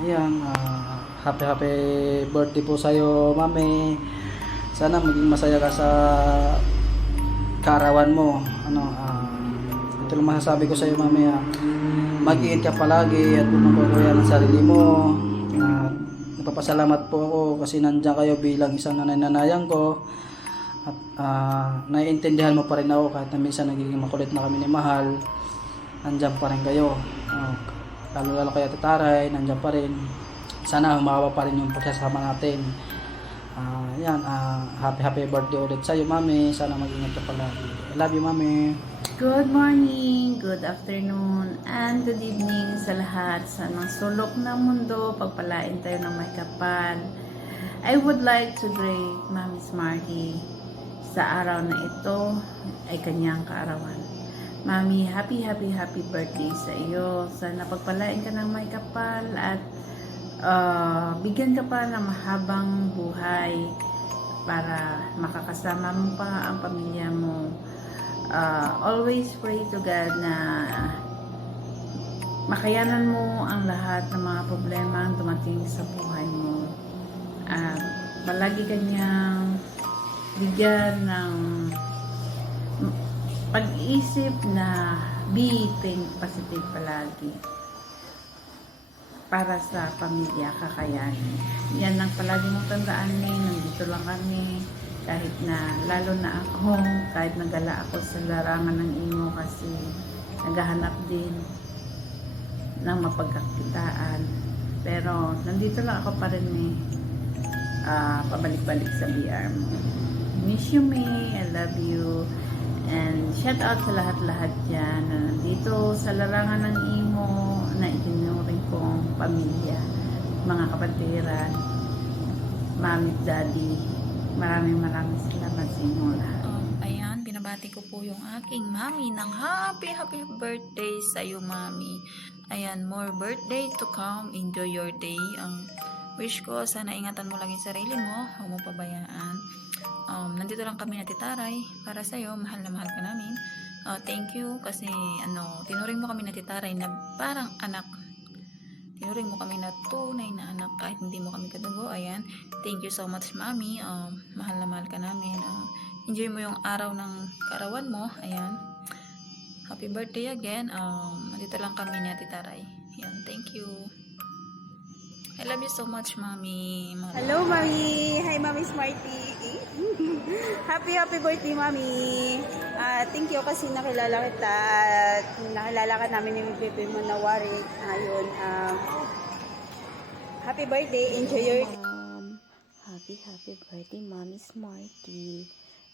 Ayan, happy happy birthday po sa'yo, mami. Sana maging masaya ka sa kaarawan mo. Ito lang masasabi ko sa'yo, mami. Mag-iingat ka palagi at pumapagawa ng sarili mo. Nagpapasalamat po ako kasi nandiyan kayo bilang isang nanay-nanayang ko. At naiintindihan mo pa rin ako kahit na minsan nagiging makulit na kami ni Mahal. Nandiyan pa rin kayo. Lalo kay Ate Taray, nandiyan pa rin. Sana humaba pa rin yung pagsasama natin. Happy birthday ulit sa'yo, mami. Sana mag-ingat ka palagi. I love you, mami. Good morning, good afternoon, and good evening sa lahat sa mga sulok ng mundo. Pagpalain tayo ng may kapal. I would like to greet Mami Smarty sa araw na ito ay kanyang kaarawan. Mami, happy birthday sa iyo. Sana pagpalain ka ng may kapal at bigyan ka pa ng mahabang buhay para makakasama mo pa ang pamilya mo. Always pray to God na makayanan mo ang lahat ng mga problema ang dumating sa buhay mo. Palagi kanyang bigyan ng pag-iisip na think positive palagi para sa pamilya kakayanin. Yan ang palagi mong tandaan, nandito lang kami kahit na lalo na ako, kahit nagala ako sa larangan ng imo kasi naghahanap din ng mapagkakitaan, pero nandito lang ako pa rin pabalik-balik sa BR mo. Miss you, May. I love you. And shout out sa lahat-lahat dyan na nandito sa larangan ng imo na itinuring kong pamilya, mga kapatiran, mami, daddy. Maraming salamat sa inyo lahat. Ayan, binabati ko po yung aking mami ng happy birthday sa iyo, mami. Ayan, more birthday to come. Enjoy your day. Wish ko, sana ingatan mo lang yung sarili mo. Huwag mo pabayaan. Nandito lang kami na Titaray para sa iyo. Mahal na mahal ka namin. Thank you kasi tinuring mo kami na Titaray na parang anak. Tinuring mo kami na tunay na anak kahit hindi mo kami kadugo. Ayan. Thank you so much, mami. Mahal na mahal ka namin. Enjoy mo yung araw ng karawan mo. Ayan. Happy birthday again. Nandito lang kami ni Ate Taray. Ayan. Thank you. I love you so much, mami. Hello, mami. Hi, Mami Smarty. happy birthday, mami. Thank you kasi nakilala kita at nakilala ka namin yung bebe mo na Warwick. Ayun, happy birthday. Enjoy your Happy birthday, Mommy Smarty.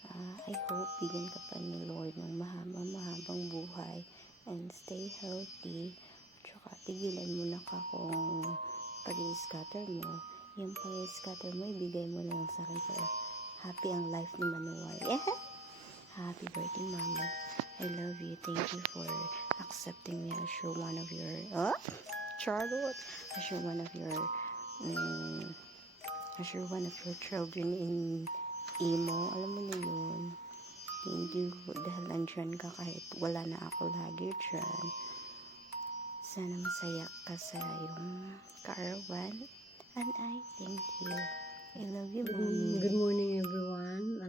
I hope bigyan ka pa ni Lord ng mahabang buhay and stay healthy. Tsaka tigilan mo na ka kung pag-i-scatter mo. Yung pag-i-scatter mo, ibigay mo lang sa akin para happy ang life ni Manuel. Happy birthday, Mommy. I love you. Thank you for accepting me as one of your Charlotte. As one of your children in imo. Alam mo na yun. Thank you dahil nandyan ka kahit wala na ako lagi dyan. Sana masaya ka sa iyong kaarawan. And I thank you. I love you, Mommy. Good morning, everyone.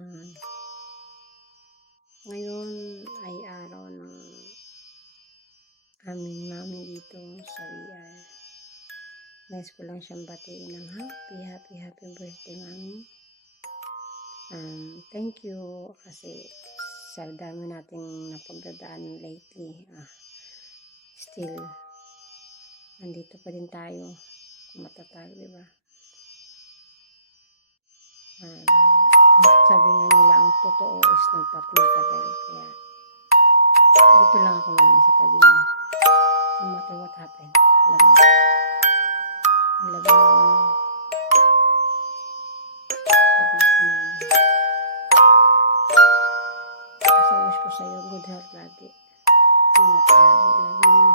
Ngayon ay araw ng aming mami dito sa VR. Nais ko lang siyang batiin ng happy birthday, mami. Thank you kasi sa dami nating napagdadaan lately. Still, nandito pa din tayo. Matatag, diba? Sabi nga nila, ang totoo is nagpapatagal. Kaya, dito lang ako mami sa tabi mo. No matter what happened. Love you. I love you, mami. Sabi si mami. Kasi wish ko sa'yo, good health lagi. Ingat lagi. Love you.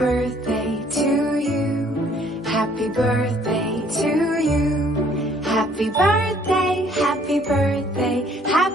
birthday to you. Happy birthday to you. Happy birthday, happy birthday, happy